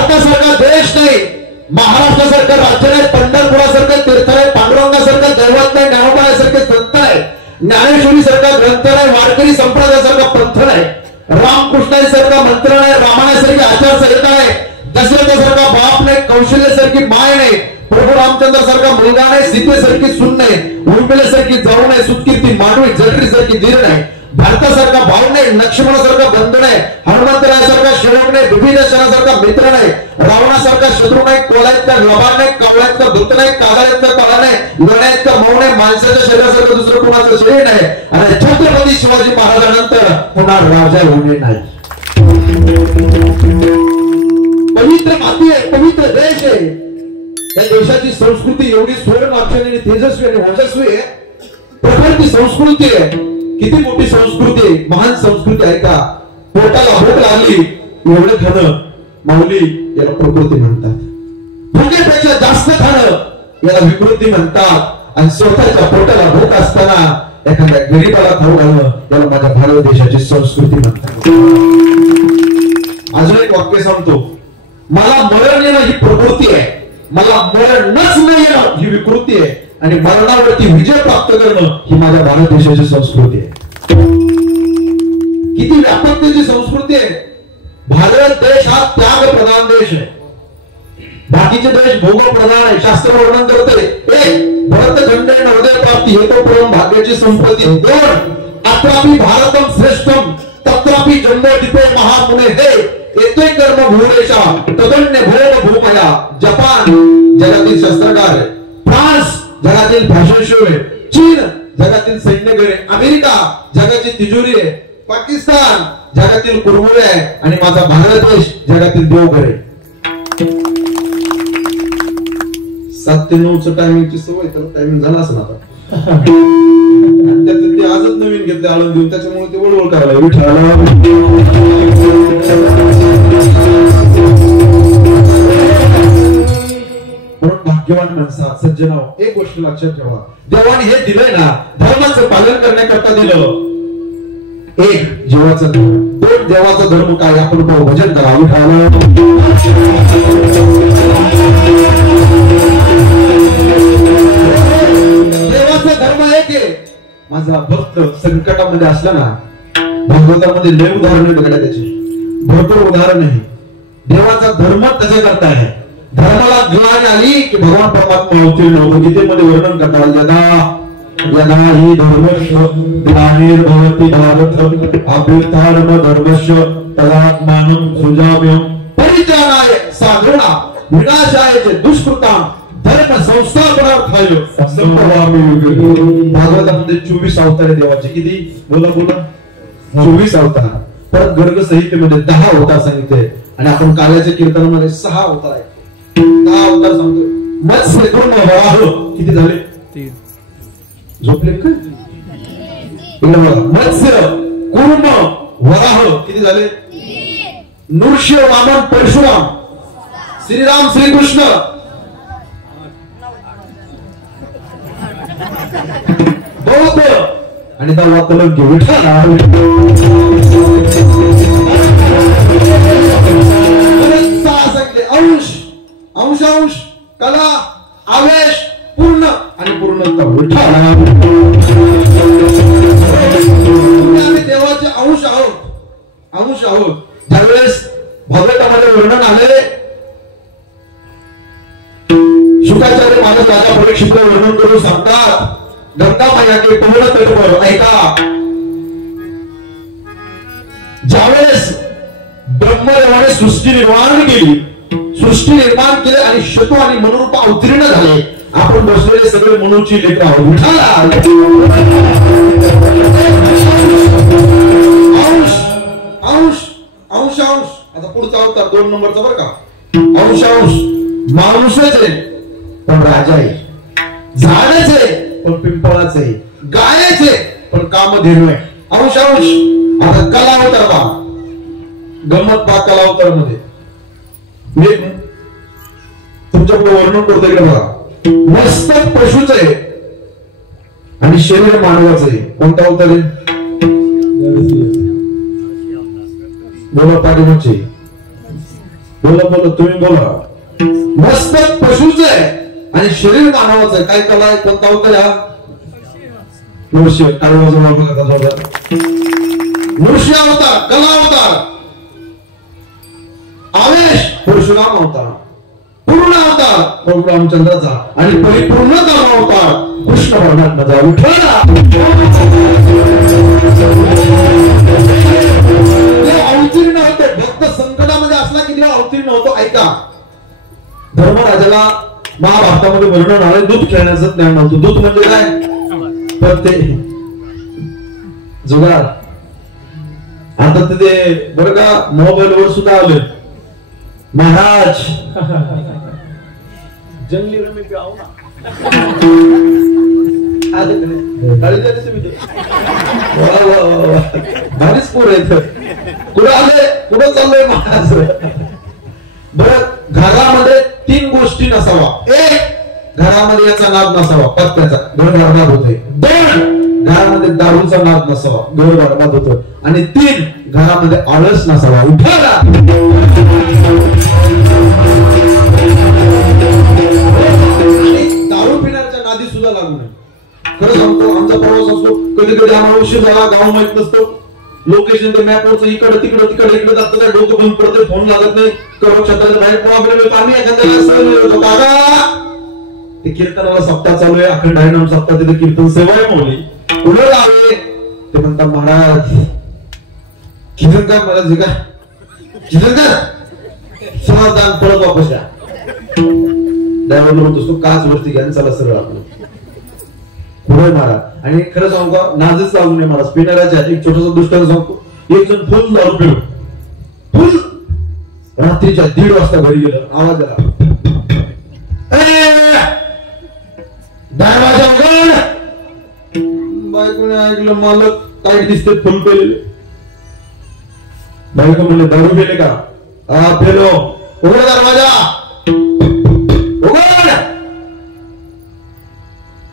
भारतासारखा देश नाही, महाराष्ट्रासारखं राज्य नाही, पंढरपुरासारखं तीर्थ नाही, पांडुरंगासारखं दैवत नाही, ज्ञानोबासारखे संत नाही, ज्ञानेश्वरी सारखा ग्रंथ नाही, वारकरी संप्रदायासारखा पंथ नाही, रामकृष्णासारखा मंत्र नाही, रामायणासारखी आचारसंहिता नाही, दशरथासारखा बाप नाही, कौशल्यासारखी माय नाही, प्रभू रामचंद्र सारखा मुलगा नाही, सीतेसारखी सून नाही, उर्मिलेसारखी जाऊ नाही, सुतकीर्ती मांडवी जठरीसारखी धीर नाही, भारतासारखा भाऊ नाही, लक्ष्मणासारखा बंधू नाही, हनुमंतरायासारखा सेवक नाही, विभीषणासारखा मित्र नाही, रावणासारखा शत्रू नाही, कोलायतका लबाड नाही, कावळ्यातका धूत नाही, कागळ्यातका काळा नाही, लोण्यातका मऊ नाही, माणसाच्या शरीरासारखं दुसरं कोणाचं शरीर नाही आणि छत्रपती शिवाजी महाराजांनंतर पुन्हा राजा होणे नाही. पवित्र माती आहे, पवित्र देश आहे. या देशाची संस्कृती एवढी सुवर्ण अक्षराने तेजस्वी आणि ओजस्वी आहे, प्रखर संस्कृती आहे. किती मोठी संस्कृती आहे, महान संस्कृती आहे का. पोटाला भूक लागली एवढे खाणं माऊली याला प्रकृती म्हणतात. भुकेपेक्षा जास्त खाणं याला विकृती म्हणतात. आणि स्वतःच्या पोटाला भूक असताना एखाद्या गरीबाला खाऊ घालणं याला माझ्या भारत देशाची संस्कृती म्हणतात. अजून एक वाक्य सांगतो, मला मरण येणं ही प्रकृती आहे, मला मरणच नाही येणं ही विकृती आहे आणि मरणावरती विजय प्राप्त करणं ही माझ्या भारत देशाची संस्कृती आहे. किती व्यापकतेची संस्कृती आहे. भारत देश हा त्याग प्रधान देश आहे. बाकीचे देश भोग प्रधान आहे. शास्त्र वर्णन करते एक भरतखंडे नवोदय प्राप्ती हेतु परम भाग्याची संपत्ती. दोन अत्रापि भारतम श्रेष्ठम तत्रापि जन्मो दिपे महामुने हे येतोय कर्म भूरेशा तदन्य भोग भूमया. जपान जगातील शस्त्रकार आहे, फ्रान्स जगातील फॅशन शो आहे, चीन जगातील सैन्यगड आहे, अमेरिका जगाची तिजोरी आहे, पाकिस्तान जगातील कुरमुरे आहे आणि माझा भारत देश जगातील देवघर आहे. 7 ते 9 टायमिंगची सवय, तर टायमिंग झाला असं आता. त्याचं ते आजच नवीन घेतले आळून देऊन, त्याच्यामुळे ते वळवळ करायला विठ्ठला. भाग्यवान माणसा सज्जनाव, एक गोष्ट लक्षात ठेवा, देवाने हे दिलंय ना, धर्माचं पालन करण्याकरता दिलं. एक जीवाचा धर्म, दोन देवाचा धर्म काय आपण पाहू. भजन करा विठ्ठला. देवाचा धर्म एक आहे. माझा भक्त संकटामध्ये असला ना, भागवतामध्ये लय उदाहरण बघा, त्याची भरपूर उदाहरण आहे. देवाचा धर्म त्याचे करता आहे. धर्माला ज्ञान आली की भगवान परमात्मा अवतीर्ण होतो. गीतेमध्ये वर्णन करतात, यदा यदा हि धर्मस्य ग्लानिर्भवति भारतम् अभ्युत्थानं धर्मस्य तदात्मानं सृजाम्यहं परित्राणाय साधूनां विनाशाय च दुष्कृतां धर्म संस्थापनार्थाय संभवामि युगे. भागवतामध्ये 24 अवतार आहे देवाचे. किती बोला 24 अवतार. परत गर्ग संहितेमध्ये 10 अवतार सांगितले आणि आपण काल्याच्या कीर्तनामध्ये 6 अवतार आहेत. 10 अवतार सांगतोय. मत्स्य कूर्म वराह किती झाले? 3. झोपले का? मत्स्य कूर्म वराह किती झाले? 3. नृसिंह वामन परशुराम श्रीराम श्रीकृष्ण 2 आणि 10 कलंक विठ्ठला. अंश अंश अंश कला आवेश पूर्ण आणि पूर्णता विठ्ठला. आम्ही देवाचे अंश आहोत, अंश आहोत. ज्यावेळेस भागवतामध्ये वर्णन आले, शुकाचार्य महाराज राजा परीक्षित वर्णन करून सांगतात, गंगा मैया के पूर्ण तट पर ऐका, ज्यावेळेस ब्रह्मदेवाने सृष्टी निर्माण केली, सृष्टी निर्माण केली आणि शतू आणि मनुरूप अवतीर्ण झाले. आपण बसलेले सगळे मनुची लेकर आहोत. विठ्ठला अंश अंश अंश अंश. आता पुढचा अवतार 2 नंबरचा बरं का. अंश अंश माणूसच आहे पण राजा आहे, झाडच आहे पण पिंपळाच आहे, गायच आहे पण कामधेनू आहे. अंश अंश. आता कला अवतार पहा, गंमत पहा कला अवतार मध्ये. मी तुमच्याकडे वर्णन करतो इकडे बघा. मस्तक पशुच आहे आणि शरीर मानवाचं आहे. कोणता अवतार आहे? बोला पाठीमागचे बोला बोला तुम्ही बोला. मस्तक पशुच आहे आणि शरीर मानवाचं आहे. काय कला आहे? कोणता अवतार हा? नृसिंह. नृसिंह अवतार, कला अवतार, आवेश परशुराम अवतार, पूर्ण अवतार प्रभू रामचंद्राचा आणि परिपूर्णता अवतार कृष्ण परमात्म्याचा विठ्ठल. अवतीर्ण होते भक्त संकटामध्ये असला की तेव्हा अवतीर्ण होतो. ऐका, धर्मराजाला महाभारतामध्ये वर्णन आले दूध खेळण्याचं ज्ञान नव्हतं. दूध म्हणजे काय? पत्ते, जुगार. आता ते बरं का मोबाईल वर सुद्धा आले महाराज जंगली रमी पे आओ ना. भारीच पोर आहेत. कुठं आले, कुठं चाललंय महाराज? बरं, घरामध्ये 3 गोष्टी नसावा. 1, घरामध्ये याचा नाद नसावा, पत्त्याचा, घर बरबाद होते. 2, घरामध्ये दारूचा नाद नसावा, घर बरबाद होतो. आणि 3, घरामध्ये आळस नसावा. दारू पिण्याच्या नादी सुद्धा लागू नये. खरं सांगतो, आमचा प्रवास असतो, कधी कधी आम्हाला उशीर झाला, गाव माहित नसतो, लोकेशन ते मॅपवरचं इकडे इकडे जातं, काय डोकं बंद पडते, फोन लागत नाही, करोड क्षेत्राच्या बाहेर प्रॉब्लेम येतो. आम्ही एखाद्याला ते कीर्तनाला सप्ताह चालू आहे, अखंड हरिनाम सप्ताह, तिथे कीर्तन सेवा आहे मोली पुढे लावे. ते म्हणतात महाराज कीर्तन काय महाराज का कीर्तन काय समाजदान परत वापस या. ड्रायव्हरला म्हणतो तो काच वरती घ्या, चला सरळ आपलं पुढे मारा. आणि खरं सांगू का, नाजच लागू नये मला. स्पिनराच्या एक छोटासा दृष्टांत सांगतो. एक जण फुल दारू पिलो, फुल रात्रीच्या 1:30 वाजता घरी गेलं. आवाज आला, दरवाजा उघड. बायकोने ऐकलं, मालक काय दिसते फुल पेलेले. बायको म्हणले दारू पेले का? हा पेलो. उघड दरवाजा, उघड.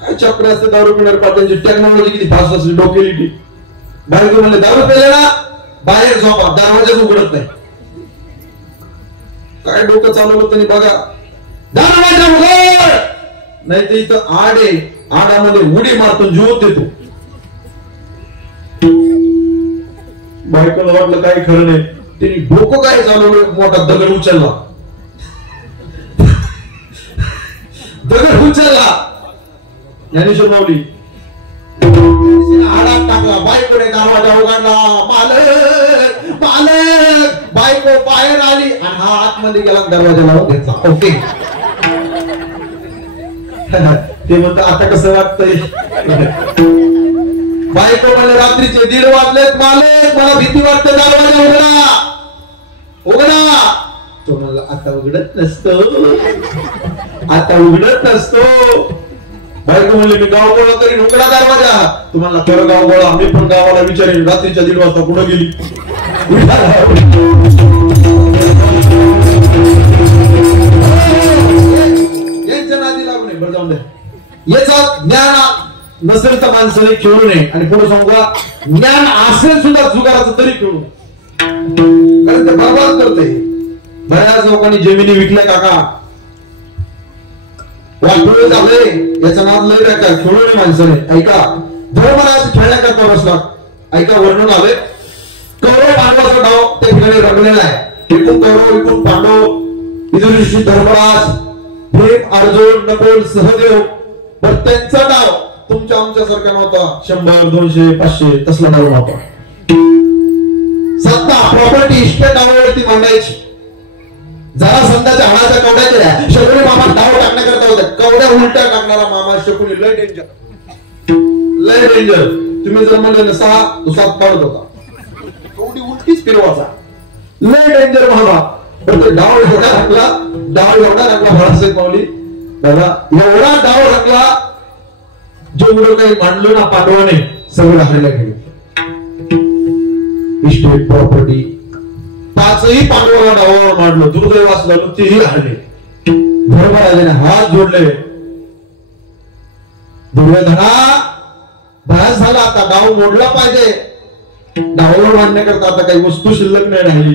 काय चक्र असते दारू पिणार पाट्यांची, टेक्नॉलॉजी किती फास्ट असली, डोकेलिटी. बायको म्हणले दारू पेले ना, बाहेर झोपा, दरवाजाच उघडत नाही. काय डोकं चालवलं त्यांनी बघा. दरवाजा उघड, नाही तर इथं आड आहे, आडामध्ये उडी मारतो, जीव देतो. बायकोला वाटलं काही खरं नाही, त्यांनी डोकं काय चालवलं, मोठा दगड उचलला. दगड उचलला, ज्ञानेश्वर माऊली आडात टाकला. बायकोने दरवाजा उघडला, मालक मालक. बायको बाहेर आली आणि हा आतमध्ये गेला, दरवाजा लावून घेतला. ओके. ते म्हणतात आता कसं वाटतंय? बायको मला रात्रीचे 1:30 वाजलेत, मालक मला भीती वाटते, दरवाजा उघडा उघडा. तो म्हणला आता उघडत नसतो, आता उघडत नसतो. बायको म्हणले मी गाव गोळा करीन, उघडा दरवाजा. तुम्हाला खरं गाव गोळा, मी पण गावाला विचारेन रात्रीच्या 1:30 वाजता कुठं गेली. यांच्या नादी लागू नये. बरं जाऊन दे, याचा ज्ञान नसेल तर माणसाने खेळू नये. आणि पुढे सांगू, ज्ञान असेल सुद्धा जुगाराचं तरी खेळू नये, कारण ते बरबाद करते. बऱ्याच लोकांनी जमिनी विकल्या काका, वाटोळे झाले, याचा नाद लय टाका, खेळू नये माणसाने. ऐका, धर्मराज खेळण्याकरता बसला. ऐका, वर्णन आले कौरव पांडवाचा डाव त्या ठिकाणी रंगलेला आहे. एकूण कौरव, एकूण पांडव, युधिष्ठिर, धर्मराज, भीम, अर्जुन, नकुल, सहदेव. पण त्यांचा डाव तुमच्या आमच्यासारखा नव्हता. 100, 200, 500 तसला डाव नव्हता. सत्ता, प्रॉपर्टी, इस्टेट डावावरती मांडायची. जरा संतांच्या हाडाच्या कवड्या केल्या. शकुनी मामा डाव टाकण्याकरता होत्या. कवड्या उलट्या टाकणारा मामा शकुनी लय डेंजर, लय डेंजर. तुम्ही जर म्हणले 6 तो 7 पाडत होता. कवडी उलटीच फिरवायचा, लय डेंजर मामा. पण तो डाव एवढा टाकला, डाव एवढा टाकला महाराज माऊली दादा, एवढा डाव टाकला, जेवढं काही मांडलं ना पांडवाने सगळं हारायला गेलं. इस्टेट, प्रॉपर्टी, 5ही पांडवाला डावावर मांडलं. दुर्दैव असलं तेही हारले. धर्मराजाने हात जोडले, दुर्योधना बराच झाला, आता डाव मोडला पाहिजे. डावावर मांडण्याकरता आता काही वस्तू शिल्लक नाही राहिली.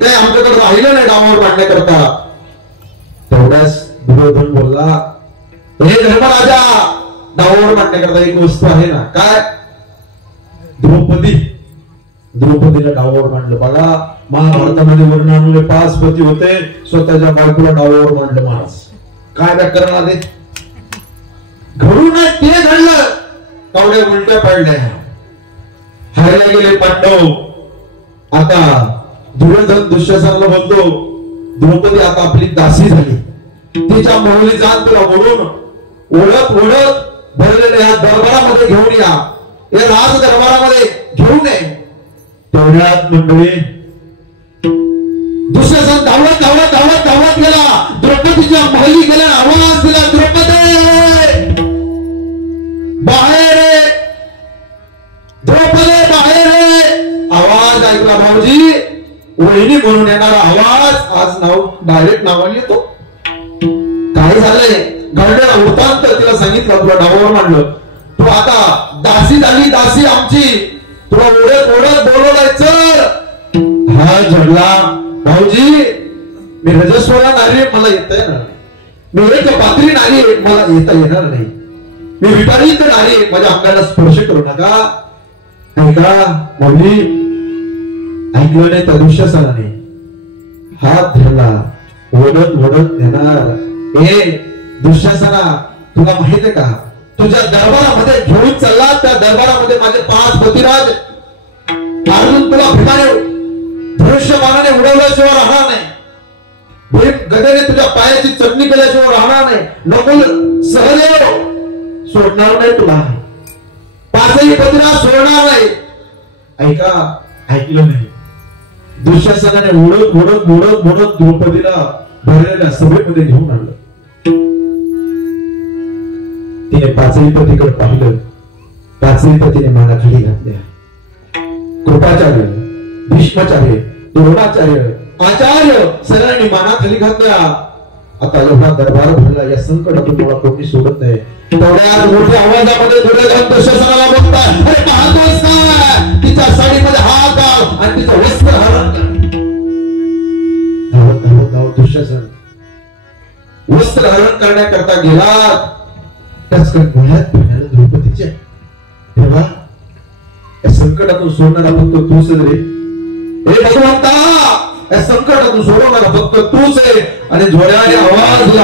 काय आमच्याकडे राहिलं नाही डावावर मांडण्याकरता. तेवढ्याच दुर्योधन बोलला, हे धर्मराजा, डावावर मांडण्याकरता एक वस्तू आहे ना. काय? द्रौपदीला डावावर मांडलं. बघा, महाभारतामध्ये वर्णनामुळे 5 पती होते, स्वतःच्या बायकोला डावावर मांडलं महाराज. काय व्याकरण आले? घडून नाही ते घडलं. कावड्या उलट्या पडल्या, हारले गेले पांडव. आता दुर्योधन दुःशासनाला बोलतो, द्रौपदी आता आपली दासी झाली, तिच्या मोहली जाण तुला ओढून ओढत भरलेल्या या दरबारामध्ये घेऊन या, या राज दरबारामध्ये घेऊन ये. तेवढ्यात मंडळी दुःशासन धावत गेला, द्रौपदीच्या महली गेला. आवाज दिला, द्रौपदी बाहेर ये, द्रौपदी बाहेर ये. आवाज ऐकला भाऊजी, वहिनी म्हणून येणारा आवाज आज डायरेक्ट नावाने येतो. काय झालंय? घडलेला वृत्तांत तिला सांगितलं, तुला डावावर मांडलं, तू आता दासी झाली, दासी आमची, तुला ओढत बोलवलाय. चल. हा झडला, भाऊजी मी रजस्वला नारी, मला येता येणार नाही. मी एक पात्री नारी, मला येता येणार नाही. मी विटाळीत नारी, माझ्या अंगाला स्पर्श करू नका. ऐका मौली, ऐकलं नाही तर दुःशासनाने हात धरला, ओढत नेणार. ए दुःशासना, तुला माहित आहे का, तुझ्या दरबारामध्ये घेऊन चालला, त्या दरबारामध्ये माझे 5 पतिराज मारून तुला भिमाने धनुष्यबाणाने उडवल्याशिवाय राहणार नाही. गदेने तुझ्या पायाची चटणी केल्याशिवाय राहणार नाही. नकुल सहदेव सोडणार नाही तुला, 5ही पतिराज सोडणार नाही. ऐका, ऐकलं नाही. दुःशासनाने ओढत द्रौपदीला भरलेल्या सभेमध्ये घेऊन आणलं. तिने 5ही पतीकडे पाहिलं. 5ही पतीने मानाखाली घातल्या. कृपाचार्य, भीष्माचार्य, द्रोणाचार्य, आचार्य सगळ्यांनी मानाखाली घातल्या. आता एवढा दरबार भरला, या संकटातून मला कोणी सोडत नाही. तेवढ्या मोठ्या आवाजामध्ये दुर्योधन दुःशासनाला बोलतात, अरे पाहतोस का, तिच्या साडीमध्ये हात घाल आणि तिचं वस्त्र हरण कर. धावत दुःशासन वस्त्र हरण करण्याकरता गेला. त्याच डोळ्यात पाण्याला द्रौपदीच्या, तेव्हा या संकटातून सोडणारा फक्त तूच रे. हे भगवंता, या संकटातून सोडवणारा फक्त तूच आहे. आणि जोड्याने आवाज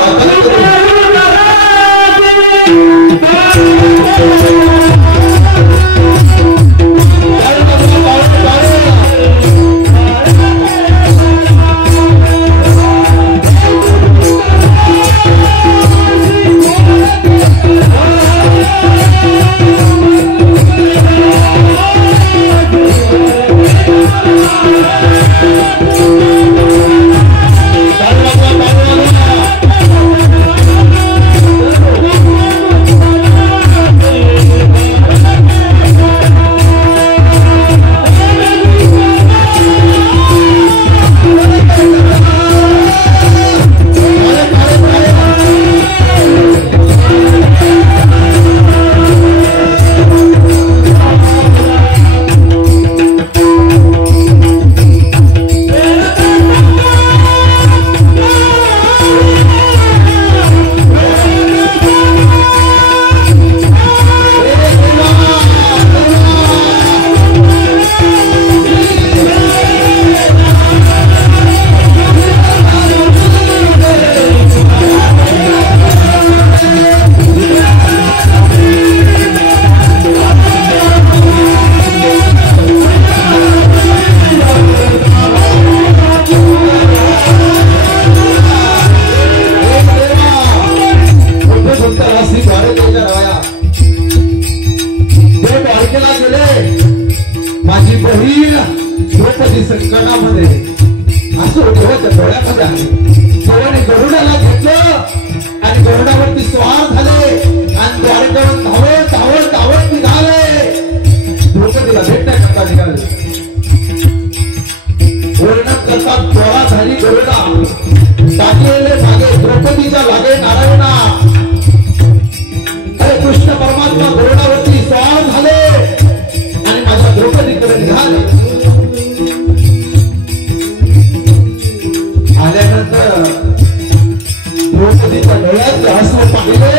द्रौपदीच्या डोळ्यात हसू पाहिले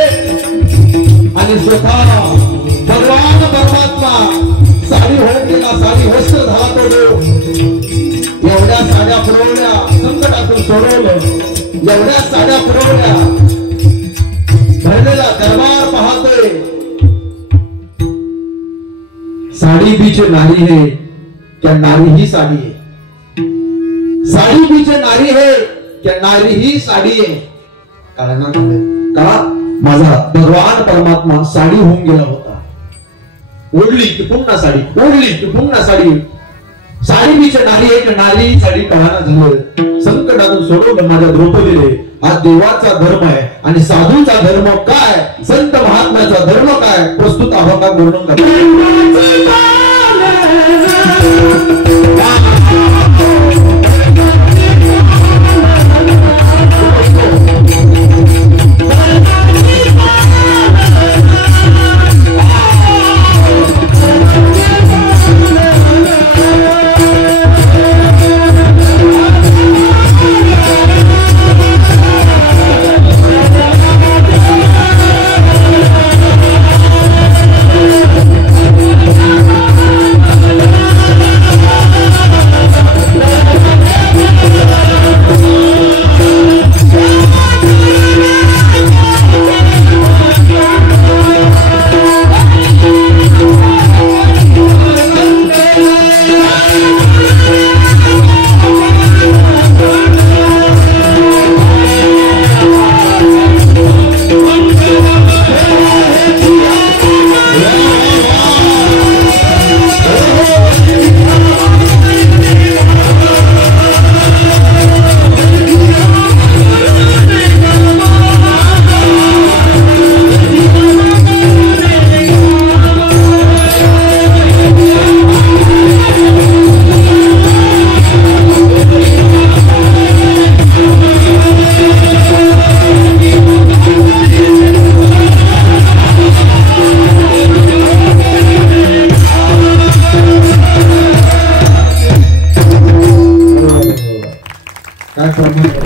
आणि स्वतः भगवान परमात्मा साडी होऊन गेला, साडी वस्त्र झाला तो देव. एवढ्या साड्या पुरवल्या, संकटातून सोडवलं, एवढ्या साड्या पुरवल्या, भरलेला दरबार पाहतोय. साड़ी बीच नारी है क्या नारी ही साड़ी है, साड़ी बीच नारी है क्या नारी ही साड़ी है. का माझा भगवान परमात्मा साडी होऊन गेला होता. ओढली की पुन्हा साडी, ओढली की पुन्हा साडी. साडी बीच नारी है की नारी ही साडी कळाना झालं. संकटातून सोडवलं माझ्या द्रौपदीने. हा देवाचा धर्म आहे. आणि साधूचा धर्म काय, संत महात्म्याचा धर्म काय, प्रस्तुत अभंगात वर्णन करतो. काय